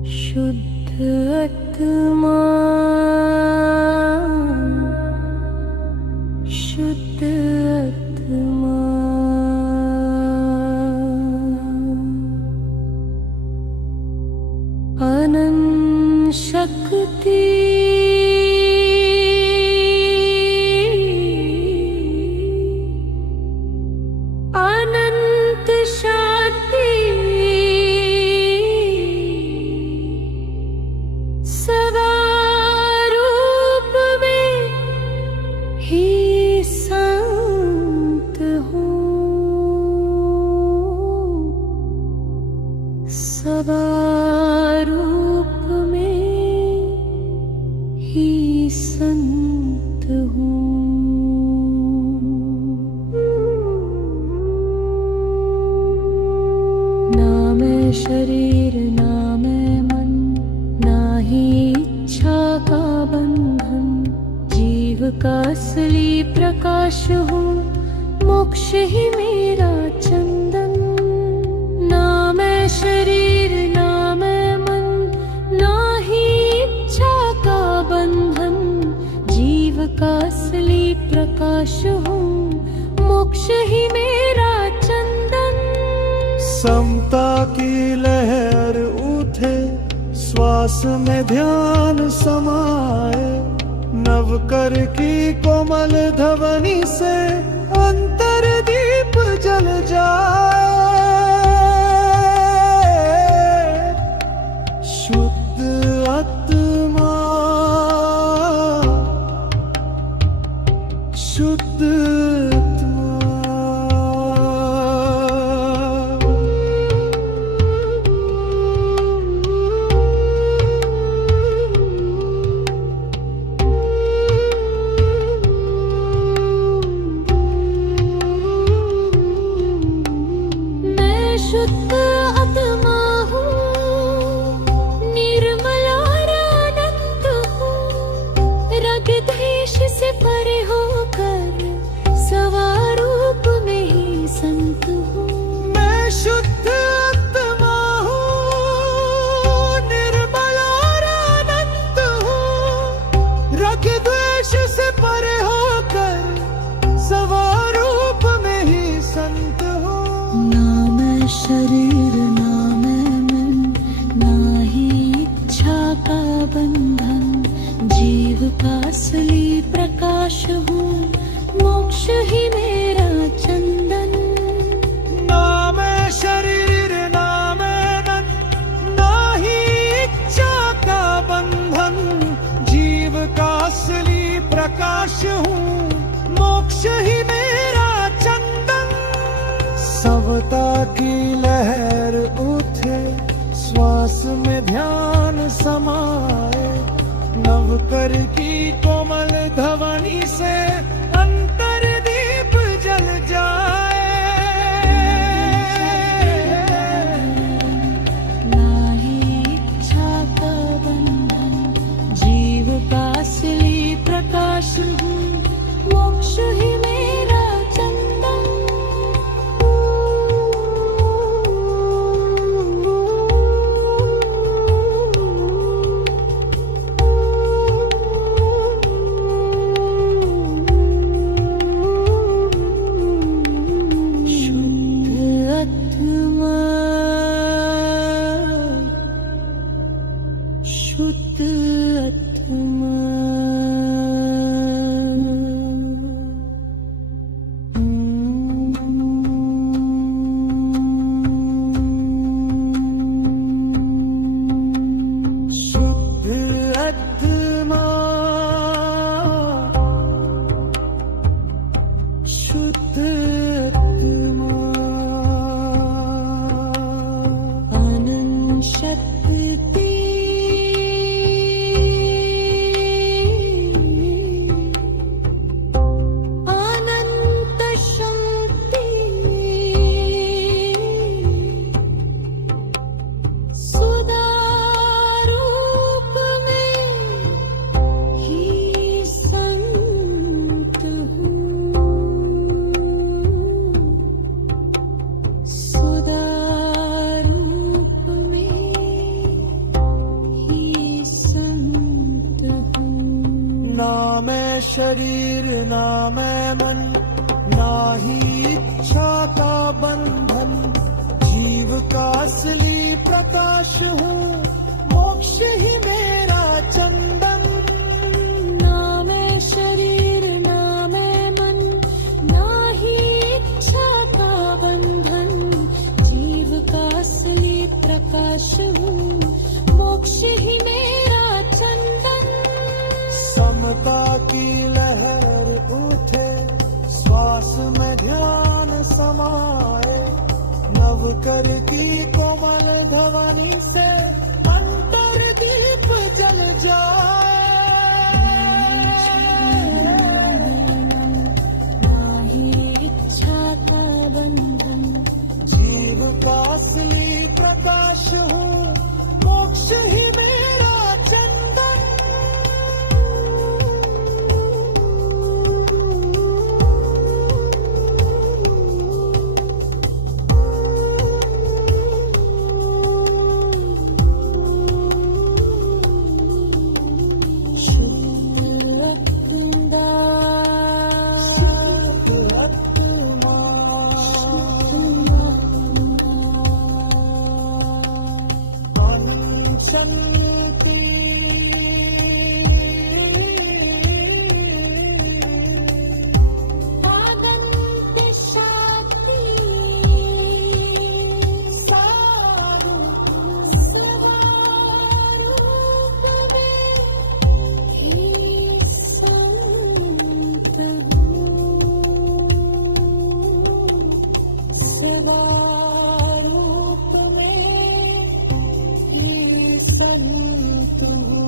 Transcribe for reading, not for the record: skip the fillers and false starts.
शुद्ध आत्मा, शुद्ध आत्मा, अनंत शक्ति, अनंत शांति, सदा रूप में ही संत हूँ, सदा रूप में ही संत हूँ। ना मैं शरीर, ना मैं मन, ना ही इच्छा का बंधन, जीव का असली प्रकाश हूँ, मोक्ष ही मेरा चंदन। ना मैं शरीर, ना मैं मन, ना ही इच्छा का बंधन, जीव का असली प्रकाश हूँ, मोक्ष ही मेरा चंदन। समता की लहर उठे, श्वास में ध्यान समाए, नवकर की कोमल ध्वनि से अंतर दीप जल जाए। शुद्ध आत्मा, शुद्ध आत्मा, शुद्ध आत्मा हूँ, निर्मल और अनंत हूँ, राग द्वेष से परे होकर स्वरूप में ही संत हूँ। मैं शुद्ध आत्मा हूँ, निर्मल और अनंत हूँ, राग द्वेष से परे होकर स्वरूप में ही संत हूँ। शरीर, ना मैं मन, ना ही इच्छा का बंधन, जीव का असली प्रकाश हूँ, मोक्ष ही मेरा चंदन। ना मैं शरीर, ना मैं मन, ना ही इच्छा का बंधन, जीव का असली प्रकाश हूँ, मोक्ष ही मेरा चंदन। समता की लहर उठे, श्वास में ध्यान समाए, नवकर की कोमल ध्वनि से अंतर दीप जल जाए। ना ही इच्छा का बंधन, जीव का असली प्रकाश हूँ, मोक्ष ही मेरा चंदन। शुद्ध आत्मा, शुद्ध आत्मा, शुद्ध आत्मा, अनंत शक्ति, शरीर ना मैं मन, ना ही इच्छा का बंधन, जीव का असली प्रकाश हूँ, मोक्ष ही मेरा चंदन। ना मैं शरीर ना मैं मन, ना ही इच्छा का बंधन, जीव का असली प्रकाश हूँ, मोक्ष ही मेरा चंदन। समता की लहर उठे, श्वास में ध्यान समाए, नवकर की कोमल ध्वनि से अंतर दीप जल जाए। ना ही इच्छा का बंधन, जीव का असली प्रकाश हूँ, मोक्ष ही मेरा चंदन। शांति आनंद शांति सारूप स्वरूप में ही संत हूँ, स्वरूप में ही संत हूँ।